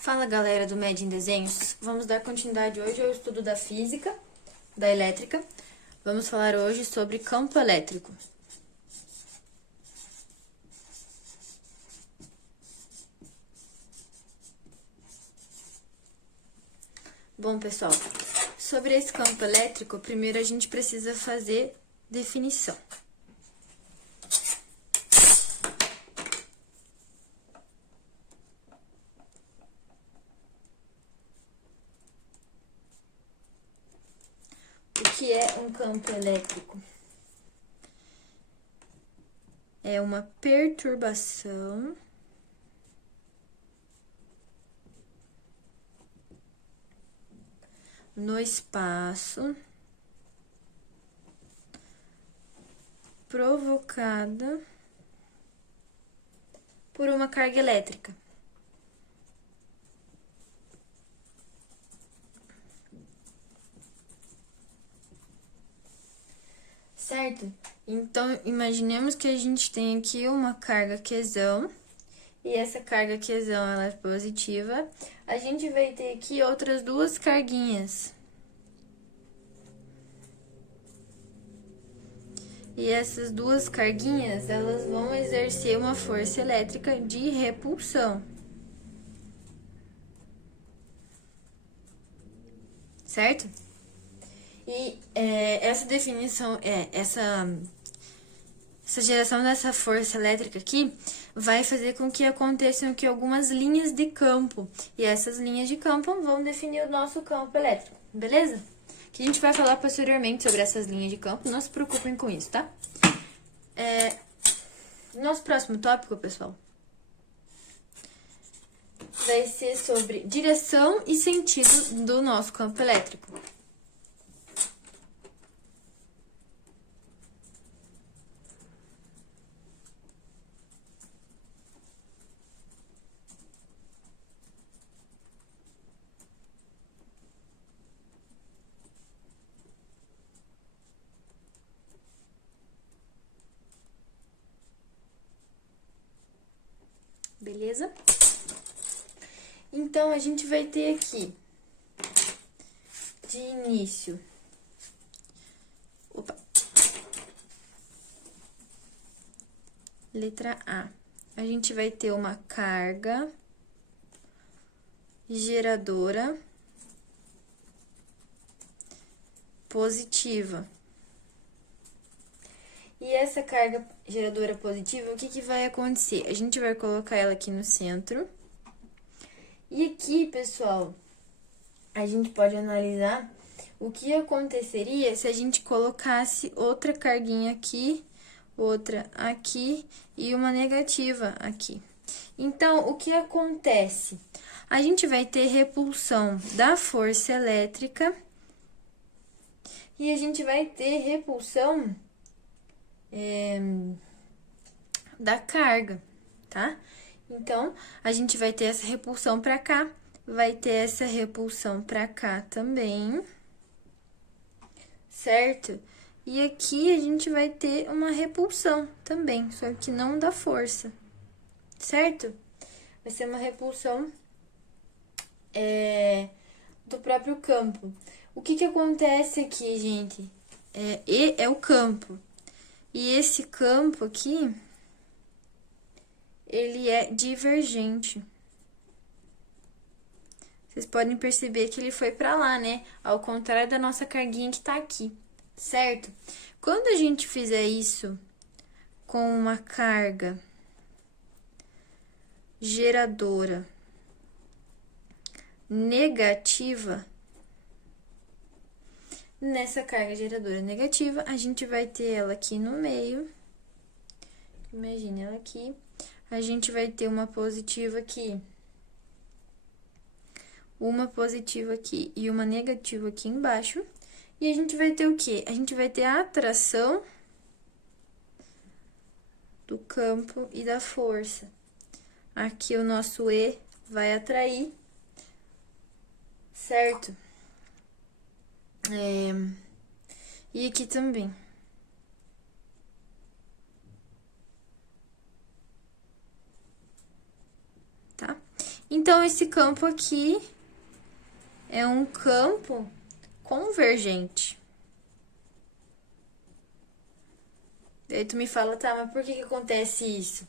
Fala galera do Med em Desenhos, vamos dar continuidade hoje ao estudo da física, da elétrica. Vamos falar hoje sobre campo elétrico. Bom pessoal, sobre esse campo elétrico, primeiro a gente precisa fazer definição. O que é um campo elétrico? É uma perturbação no espaço provocada por uma carga elétrica. Certo? Então, imaginemos que a gente tem aqui uma carga Qzão, e essa carga Qzão ela é positiva. A gente vai ter aqui outras duas carguinhas. E essas duas carguinhas, elas vão exercer uma força elétrica de repulsão. Certo? E essa definição, essa geração dessa força elétrica aqui vai fazer com que aconteçam aqui algumas linhas de campo. E essas linhas de campo vão definir o nosso campo elétrico, beleza? Que a gente vai falar posteriormente sobre essas linhas de campo, não se preocupem com isso, tá? Nosso próximo tópico, pessoal, vai ser sobre direção e sentido do nosso campo elétrico. Beleza? Então, a gente vai ter aqui, de início, letra A, a gente vai ter uma carga geradora positiva. E essa carga geradora positiva, o que vai acontecer? A gente vai colocar ela aqui no centro. E aqui, pessoal, a gente pode analisar o que aconteceria se a gente colocasse outra carguinha aqui, outra aqui e uma negativa aqui. Então, o que acontece? A gente vai ter repulsão da força elétrica e a gente vai ter repulsão da carga, tá? Então, a gente vai ter essa repulsão pra cá, vai ter essa repulsão pra cá também, certo? E aqui a gente vai ter uma repulsão também, só que não da força, certo? Vai ser uma repulsão do próprio campo. O que acontece aqui, gente? E é o campo. E esse campo aqui, ele é divergente. Vocês podem perceber que ele foi pra lá, né? Ao contrário da nossa carguinha que tá aqui, certo? Quando a gente fizer isso com uma carga geradora negativa, nessa carga geradora negativa, a gente vai ter ela aqui no meio. Imagine ela aqui. A gente vai ter uma positiva aqui. Uma positiva aqui e uma negativa aqui embaixo. E a gente vai ter o quê? A gente vai ter a atração do campo e da força. Aqui o nosso E vai atrair, certo? E aqui também. Tá? Então, esse campo aqui é um campo convergente. Daí tu me fala, tá, mas por que acontece isso?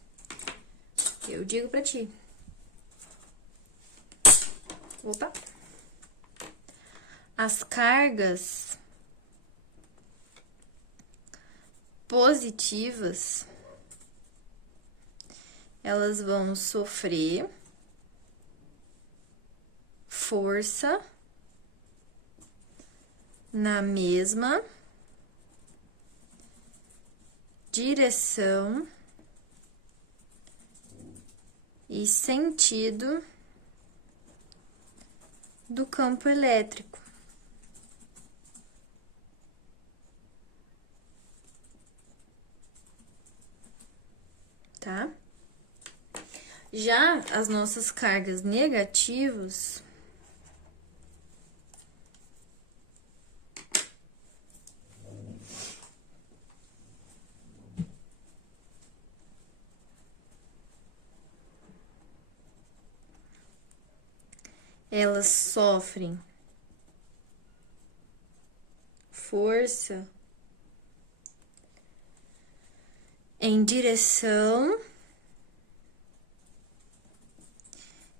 Eu digo pra ti. Voltar. As cargas positivas, elas vão sofrer força na mesma direção e sentido do campo elétrico. Tá? Já as nossas cargas negativas, elas sofrem força em direção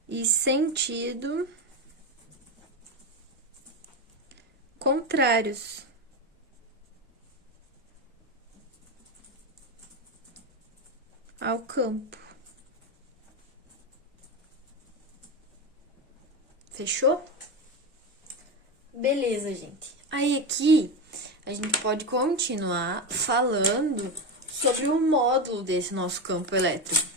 e sentido contrários ao campo. Fechou? Beleza, gente. Aí aqui a gente pode continuar falando sobre o módulo desse nosso campo elétrico.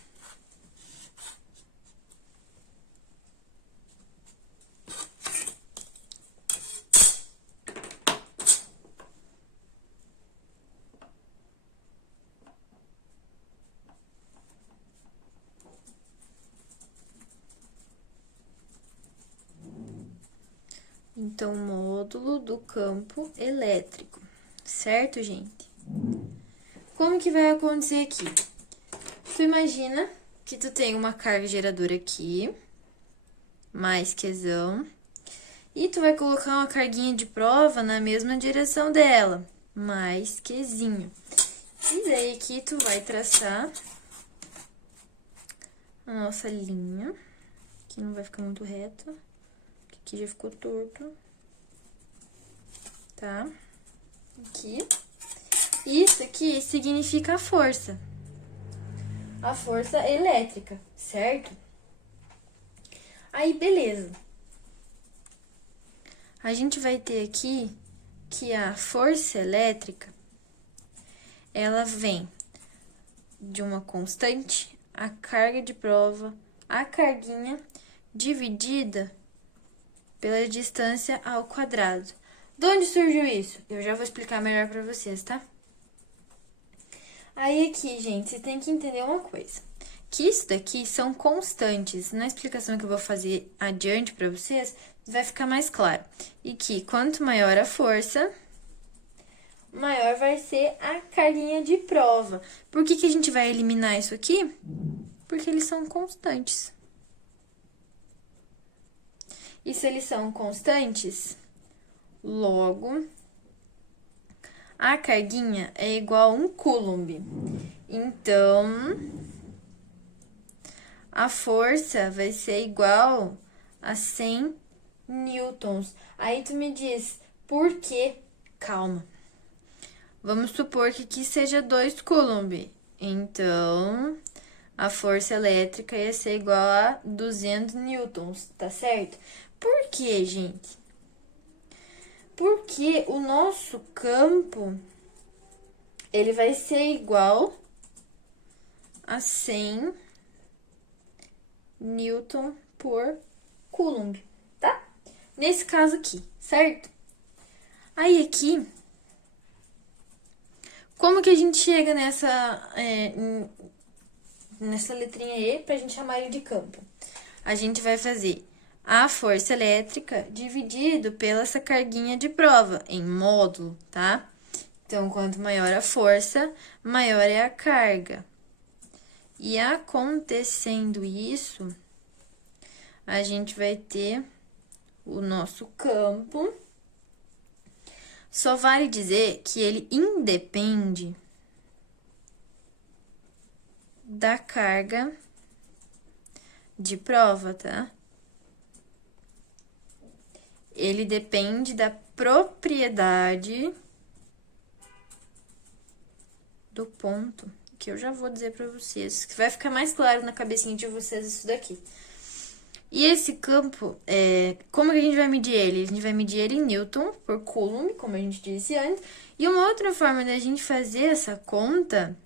Então, módulo do campo elétrico, certo, gente? Como que vai acontecer aqui? Tu imagina que tu tem uma carga geradora aqui, mais Qzão, e tu vai colocar uma carguinha de prova na mesma direção dela, mais Qzinho. E daí aqui tu vai traçar a nossa linha, que não vai ficar muito reta. Aqui já ficou torto, tá? Aqui. Isso aqui significa a força elétrica, certo? Aí, beleza. A gente vai ter aqui que a força elétrica, ela vem de uma constante, a carga de prova, a carguinha, dividida pela distância ao quadrado. De onde surgiu isso? Eu já vou explicar melhor pra vocês, tá? Aí aqui, gente, você tem que entender uma coisa. Que isso daqui são constantes. Na explicação que eu vou fazer adiante pra vocês, vai ficar mais claro. E que quanto maior a força, maior vai ser a carguinha de prova. Por que que a gente vai eliminar isso aqui? Porque eles são constantes. E se eles são constantes, logo, a carguinha é igual a 1 coulomb. Então, a força vai ser igual a 100 newtons. Aí tu me diz, por quê? Calma. Vamos supor que aqui seja 2 coulomb. Então, a força elétrica ia ser igual a 200 newtons, tá certo? Por quê, gente? Porque o nosso campo, ele vai ser igual a 100 newton por coulomb, tá? Nesse caso aqui, certo? Aí aqui, como que a gente chega nessa letrinha E pra gente chamar ele de campo? A gente vai fazer a força elétrica dividido pela essa carguinha de prova, em módulo, tá? Então, quanto maior a força, maior é a carga. E acontecendo isso, a gente vai ter o nosso campo. Só vale dizer que ele independe da carga de prova, tá? Ele depende da propriedade do ponto, que eu já vou dizer pra vocês, que vai ficar mais claro na cabecinha de vocês isso daqui. E esse campo, como que a gente vai medir ele? A gente vai medir ele em Newton por Coulomb, como a gente disse antes. E uma outra forma da gente fazer essa conta,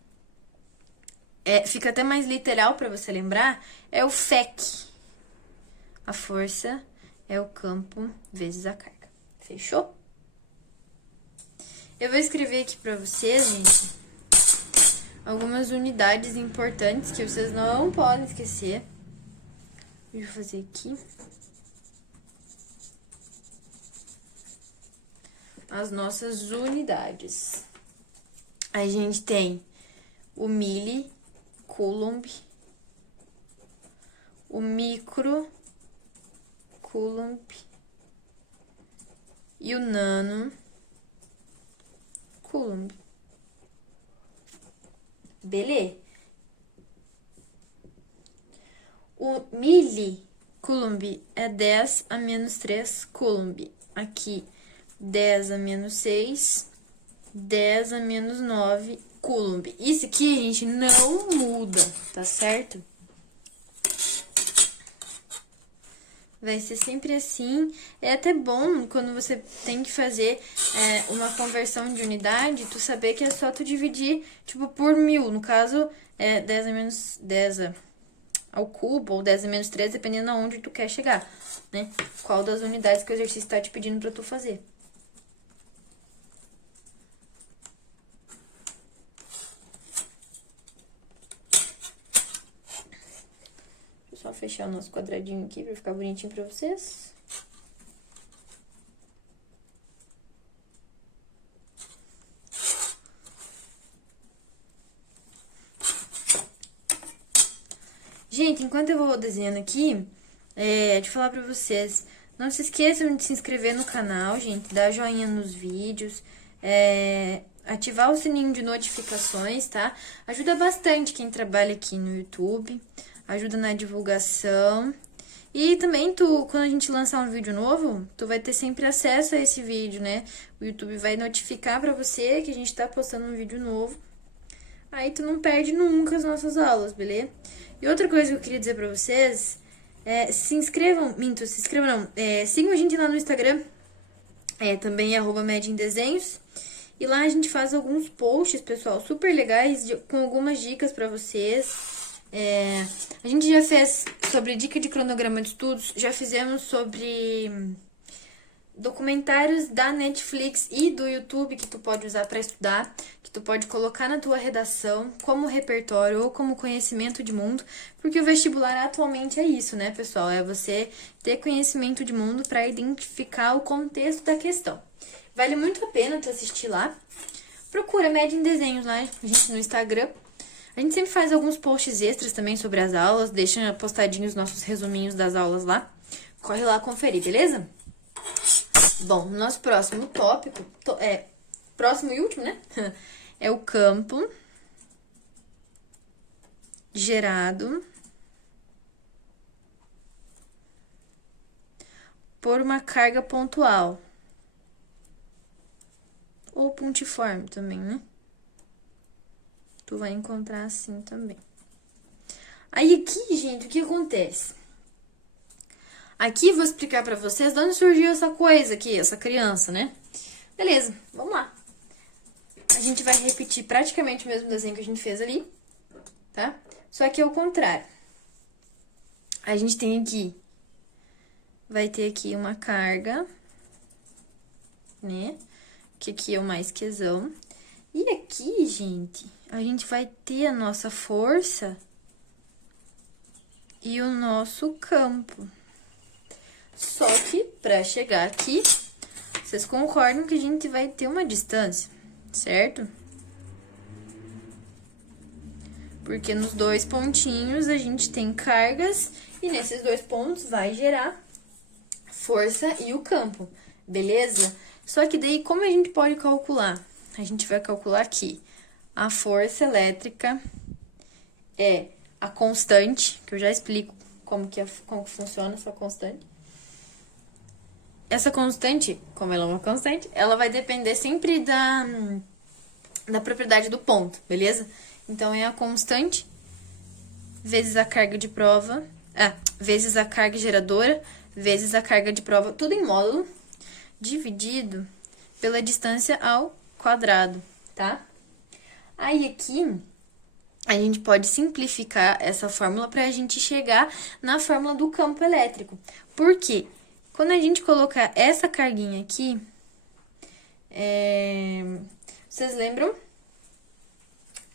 fica até mais literal para você lembrar, é o FEC. A força é o campo vezes a carga. Fechou? Eu vou escrever aqui para vocês, gente, algumas unidades importantes que vocês não podem esquecer. Deixa eu fazer aqui. As nossas unidades. A gente tem o mili, Coulomb, o micro, Coulomb, e o nano, Coulomb. Beleza? O mili Coulomb é 10 a menos 3 Coulomb. Aqui, 10 a menos 6, 10 a menos 9 Coulomb. Isso aqui, gente, não muda, tá certo? Vai ser sempre assim. É até bom quando você tem que fazer uma conversão de unidade, tu saber que é só tu dividir, tipo, por 1000. No caso, 10 a menos 10 ao cubo, ou 10 a menos 3, dependendo aonde tu quer chegar, né? Qual das unidades que o exercício tá te pedindo pra tu fazer. Deixa eu só fechar o nosso quadradinho aqui pra ficar bonitinho pra vocês. Gente, enquanto eu vou desenhando aqui, de falar pra vocês, não se esqueçam de se inscrever no canal, gente, dar joinha nos vídeos, ativar o sininho de notificações, tá? Ajuda bastante quem trabalha aqui no YouTube, ajuda na divulgação. E também, quando a gente lançar um vídeo novo, tu vai ter sempre acesso a esse vídeo, né? O YouTube vai notificar pra você que a gente tá postando um vídeo novo. Aí tu não perde nunca as nossas aulas, beleza? E outra coisa que eu queria dizer pra vocês, se inscrevam não, sigam a gente lá no Instagram, também é @medindesenhos, e lá a gente faz alguns posts, pessoal, super legais, com algumas dicas pra vocês. A gente já fez sobre dica de cronograma de estudos, já fizemos sobre documentários da Netflix e do YouTube que tu pode usar para estudar, que tu pode colocar na tua redação como repertório ou como conhecimento de mundo, porque o vestibular atualmente é isso, né, pessoal? É você ter conhecimento de mundo para identificar o contexto da questão. Vale muito a pena tu assistir lá. Procura Med em Desenhos lá, gente, no Instagram. A gente sempre faz alguns posts extras também sobre as aulas, deixa postadinhos nossos resuminhos das aulas lá. Corre lá conferir, beleza? Bom, nosso próximo tópico, próximo e último, né? É o campo gerado por uma carga pontual. Ou pontiforme também, né? Tu vai encontrar assim também. Aí aqui, gente, o que acontece? Aqui vou explicar pra vocês de onde surgiu essa coisa aqui, essa criança, né? Beleza, vamos lá. A gente vai repetir praticamente o mesmo desenho que a gente fez ali, tá? Só que é o contrário. A gente tem aqui, vai ter aqui uma carga, né? Que aqui é o mais quesão. E aqui, gente, a gente vai ter a nossa força e o nosso campo. Só que, pra chegar aqui, vocês concordam que a gente vai ter uma distância, certo? Porque nos dois pontinhos a gente tem cargas E nesses dois pontos vai gerar força e o campo, beleza? Só que daí, como a gente pode calcular? A gente vai calcular aqui. A força elétrica é a constante, que eu já explico como que funciona essa constante. Essa constante, como ela é uma constante, ela vai depender sempre da propriedade do ponto, beleza? Então, é a constante vezes a carga de prova, vezes a carga geradora, vezes a carga de prova, tudo em módulo, dividido pela distância ao quadrado, tá? Aí, aqui, a gente pode simplificar essa fórmula para a gente chegar na fórmula do campo elétrico. Por quê? Quando a gente colocar essa carguinha aqui, vocês lembram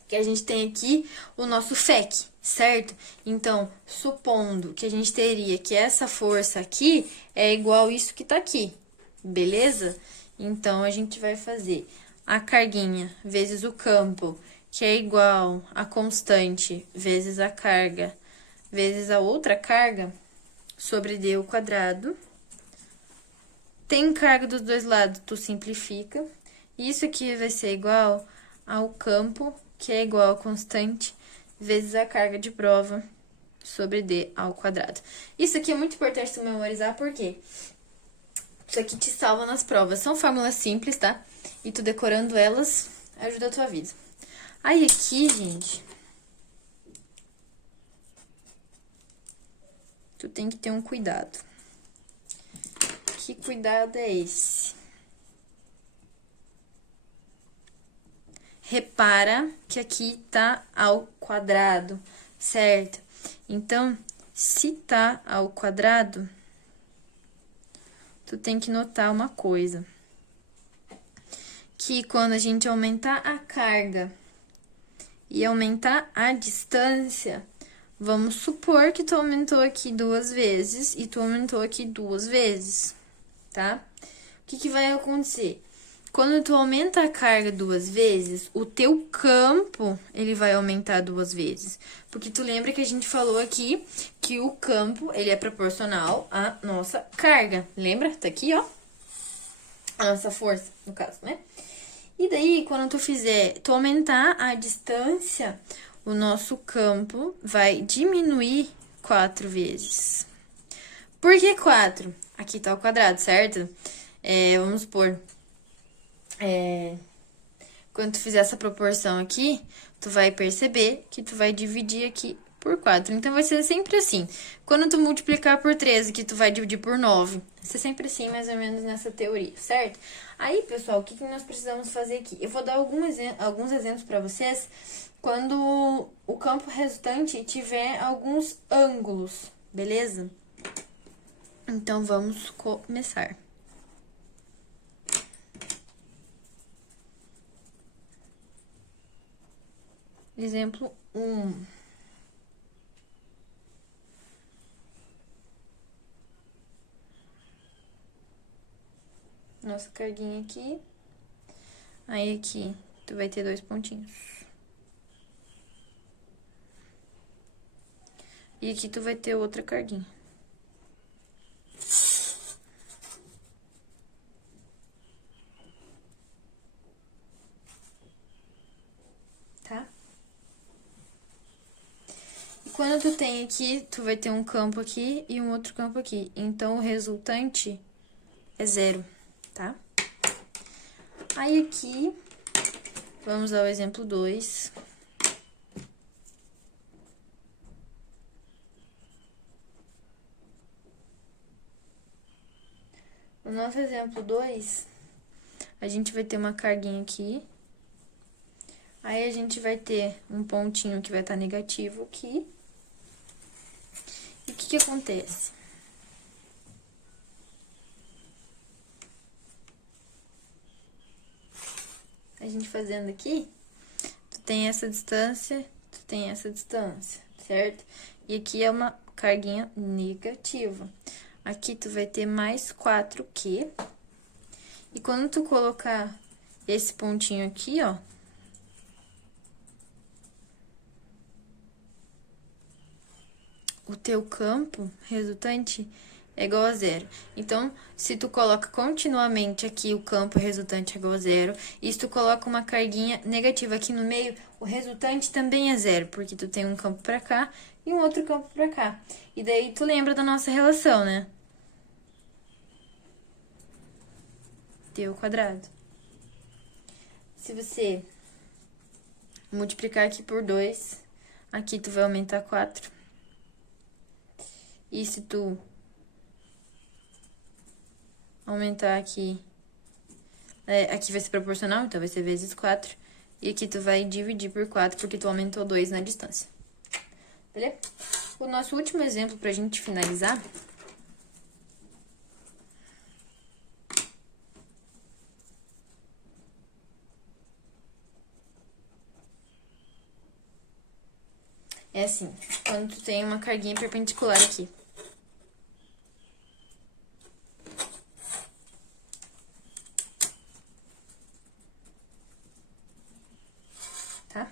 que a gente tem aqui o nosso FEC, certo? Então, supondo que a gente teria que essa força aqui é igual a isso que tá aqui, beleza? Então, a gente vai fazer a carguinha vezes o campo, que é igual a constante vezes a carga, vezes a outra carga, sobre D ao quadrado. Tem carga dos dois lados, tu simplifica. Isso aqui vai ser igual ao campo, que é igual a constante, vezes a carga de prova, sobre D ao quadrado. Isso aqui é muito importante tu memorizar, porque isso aqui te salva nas provas. São fórmulas simples, tá? E tu decorando elas, ajuda a tua vida. Aí, aqui, gente, tu tem que ter um cuidado. Que cuidado é esse? Repara que aqui tá ao quadrado, certo? Então, se tá ao quadrado, tu tem que notar uma coisa. Que quando a gente aumentar a carga e aumentar a distância, vamos supor que tu aumentou aqui 2 vezes e tu aumentou aqui 2 vezes, tá? O que vai acontecer? Quando tu aumenta a carga 2 vezes, o teu campo, ele vai aumentar 2 vezes. Porque tu lembra que a gente falou aqui que o campo, ele é proporcional à nossa carga. Lembra? Tá aqui, ó. A nossa força, no caso, né? E daí, quando tu aumentar a distância, o nosso campo vai diminuir 4 vezes. Por que 4? Aqui tá o quadrado, certo? Vamos supor, quando tu fizer essa proporção aqui, tu vai perceber que tu vai dividir aqui por 4. Então, vai ser sempre assim. Quando tu multiplicar por 13, que tu vai dividir por 9. Vai ser sempre assim, mais ou menos nessa teoria, certo? Aí, pessoal, o que nós precisamos fazer aqui? Eu vou dar alguns exemplos para vocês quando o campo resultante tiver alguns ângulos, beleza? Então, vamos começar. Exemplo 1. Nossa carguinha aqui. Aí, aqui, tu vai ter 2 pontinhos. E aqui tu vai ter outra carguinha. Tá? E quando tu tem aqui, tu vai ter um campo aqui e um outro campo aqui. Então, o resultante é 0, tá? Aí, aqui, vamos ao exemplo 2. No nosso exemplo 2, a gente vai ter uma carguinha aqui. Aí, a gente vai ter um pontinho que vai estar negativo aqui. E o que acontece? A gente fazendo aqui, tu tem essa distância, tu tem essa distância, certo? E aqui é uma carguinha negativa. Aqui tu vai ter mais 4Q. E quando tu colocar esse pontinho aqui, ó, o teu campo resultante é igual a zero. Então, se tu coloca continuamente aqui o campo resultante é igual a zero, e se tu coloca uma carguinha negativa aqui no meio, o resultante também é zero, porque tu tem um campo pra cá e um outro campo pra cá. E daí tu lembra da nossa relação, né? T ao quadrado. Se você multiplicar aqui por 2, aqui tu vai aumentar 4. E se tu aumentar aqui, aqui vai ser proporcional, então vai ser vezes 4. E aqui tu vai dividir por 4, porque tu aumentou 2 na distância. Beleza? O nosso último exemplo pra gente finalizar é assim, quando tu tem uma carguinha perpendicular aqui. Tá?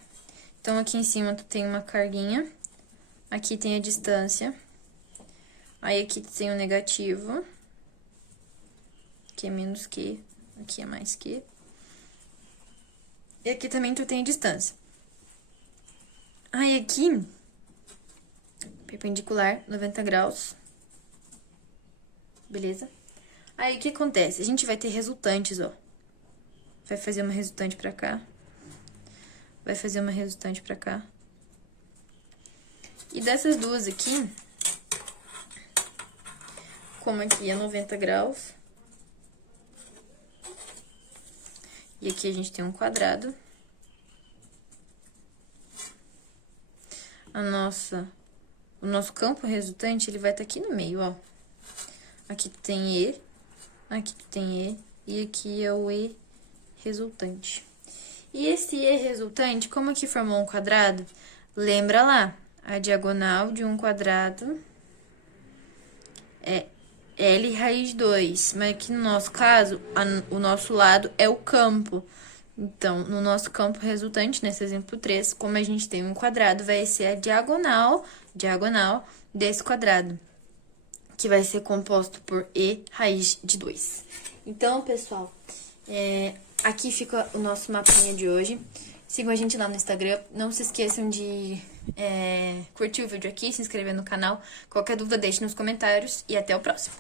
Então, aqui em cima tu tem uma carguinha, aqui tem a distância, aí aqui tu tem o negativo, que é menos que, aqui é mais que, e aqui também tu tem a distância. Aí aqui, perpendicular, 90 graus, beleza? Aí o que acontece? A gente vai ter resultantes, ó. Vai fazer uma resultante pra cá. Vai fazer uma resultante pra cá. E dessas duas aqui, como aqui é 90 graus, e aqui a gente tem um quadrado, o nosso campo resultante, ele vai estar aqui no meio, ó. Aqui tem E, aqui tem E, e aqui é o E resultante. E esse E resultante, como aqui formou um quadrado, lembra lá, a diagonal de um quadrado é L raiz 2, mas aqui no nosso caso, o nosso lado é o campo. Então, no nosso campo resultante, nesse exemplo 3, como a gente tem um quadrado, vai ser a diagonal desse quadrado, que vai ser composto por E raiz de 2. Então, pessoal, aqui fica o nosso mapinha de hoje. Sigam a gente lá no Instagram. Não se esqueçam de curtir o vídeo aqui, se inscrever no canal. Qualquer dúvida, deixe nos comentários e até o próximo.